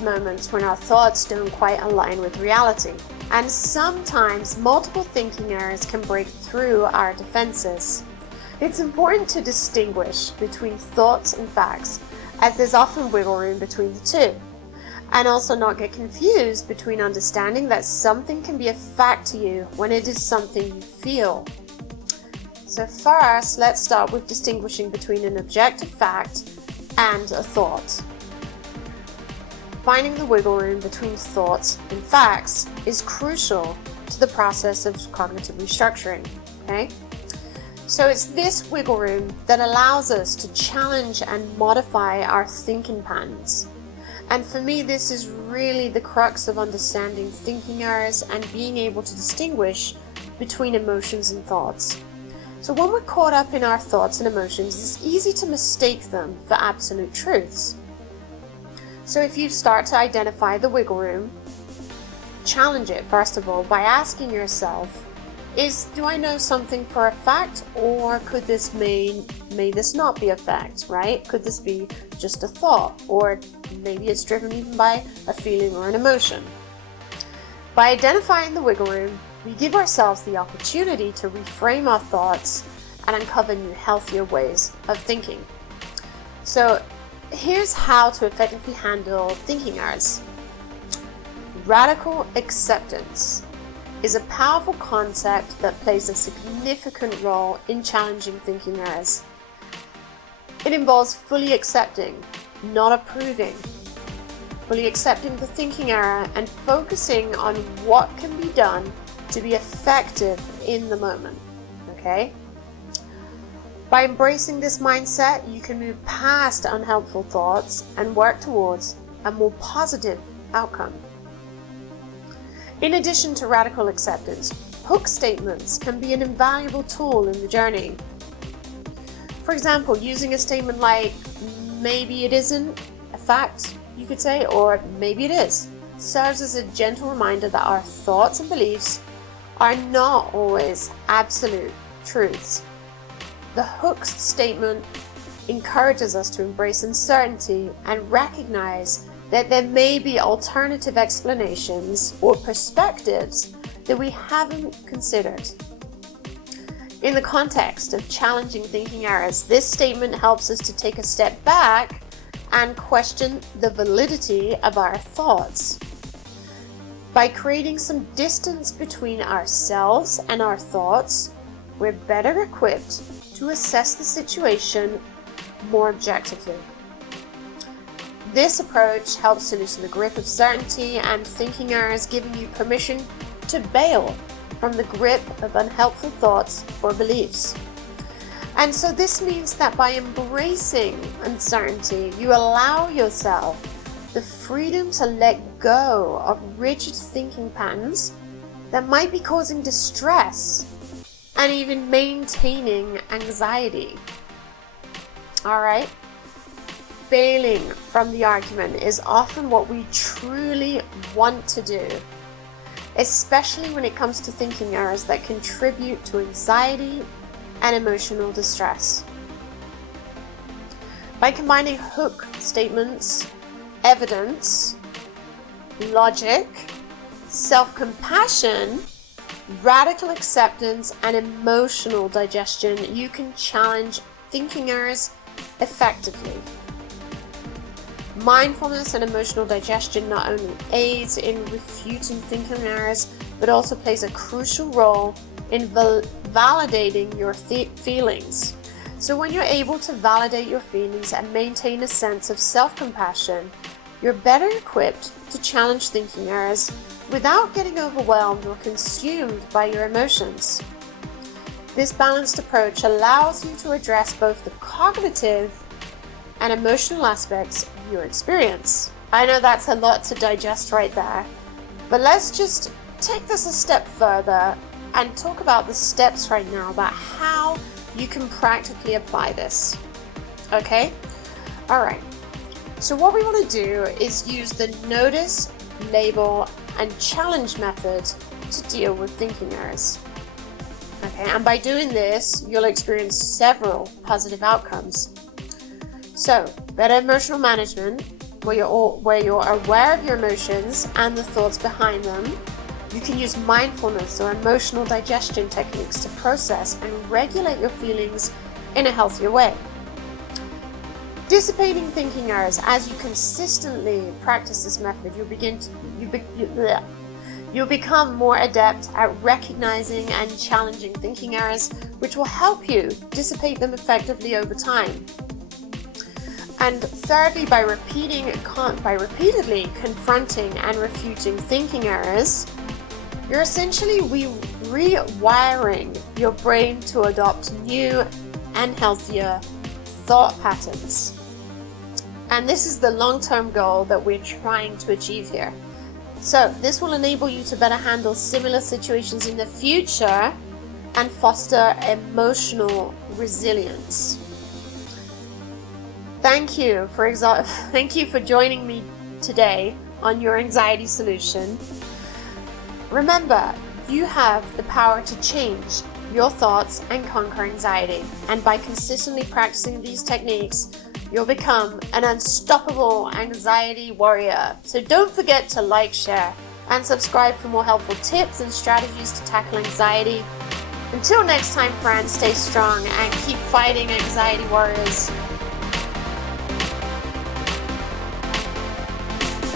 have moments when our thoughts don't quite align with reality, and sometimes multiple thinking errors can break through our defenses. It's important to distinguish between thoughts and facts, as there's often wiggle room between the two, and also not get confused between understanding that something can be a fact to you when it is something you feel. So first, let's start with distinguishing between an objective fact and a thought. Finding the wiggle room between thoughts and facts is crucial to the process of cognitive restructuring, okay? So it's this wiggle room that allows us to challenge and modify our thinking patterns. And for me, this is really the crux of understanding thinking errors and being able to distinguish between emotions and thoughts. So when we're caught up in our thoughts and emotions, it's easy to mistake them for absolute truths. So if you start to identify the wiggle room, challenge it first of all by asking yourself, do I know something for a fact, or could this may this not be a fact, right? Could this be just a thought, or maybe it's driven even by a feeling or an emotion? By identifying the wiggle room, we give ourselves the opportunity to reframe our thoughts and uncover new, healthier ways of thinking. So here's how to effectively handle thinking errors. Radical acceptance is a powerful concept that plays a significant role in challenging thinking errors. It involves fully accepting, not approving, fully accepting the thinking error and focusing on what can be done to be effective in the moment, okay? By embracing this mindset, you can move past unhelpful thoughts and work towards a more positive outcome. In addition to radical acceptance, hook statements can be an invaluable tool in the journey. For example, using a statement like, maybe it isn't a fact, you could say, or maybe it is, serves as a gentle reminder that our thoughts and beliefs are not always absolute truths. The hook statement encourages us to embrace uncertainty and recognize that there may be alternative explanations or perspectives that we haven't considered. In the context of challenging thinking errors, this statement helps us to take a step back and question the validity of our thoughts. By creating some distance between ourselves and our thoughts, we're better equipped to assess the situation more objectively. This approach helps to loosen the grip of certainty and thinking errors, giving you permission to bail from the grip of unhelpful thoughts or beliefs. And so this means that by embracing uncertainty, you allow yourself the freedom to let go of rigid thinking patterns that might be causing distress and even maintaining anxiety. All right? Bailing from the argument is often what we truly want to do, especially when it comes to thinking errors that contribute to anxiety and emotional distress. By combining hook statements, evidence, logic, self-compassion, radical acceptance, and emotional digestion, you can challenge thinking errors effectively. Mindfulness and emotional digestion not only aids in refuting thinking errors, but also plays a crucial role in validating your feelings. So when you're able to validate your feelings and maintain a sense of self-compassion, you're better equipped to challenge thinking errors without getting overwhelmed or consumed by your emotions. This balanced approach allows you to address both the cognitive and emotional aspects of your experience. I know that's a lot to digest right there, but let's just take this a step further and talk about the steps right now about how you can practically apply this. Okay? All right. So what we want to do is use the notice, label, and challenge method to deal with thinking errors. Okay, and by doing this, you'll experience several positive outcomes. So, better emotional management, where you're aware of your emotions and the thoughts behind them. You can use mindfulness or emotional digestion techniques to process and regulate your feelings in a healthier way. Dissipating thinking errors. As you consistently practice this method, you'll become more adept at recognizing and challenging thinking errors, which will help you dissipate them effectively over time. And thirdly, by repeatedly confronting and refuting thinking errors, you're essentially rewiring your brain to adopt new and healthier thought patterns. And this is the long-term goal that we're trying to achieve here. So this will enable you to better handle similar situations in the future and foster emotional resilience. Thank you for joining me today on Your Anxiety Solution. Remember, you have the power to change your thoughts and conquer anxiety. And by consistently practicing these techniques, you'll become an unstoppable anxiety warrior. So don't forget to like, share, and subscribe for more helpful tips and strategies to tackle anxiety. Until next time, friends, stay strong and keep fighting, anxiety warriors.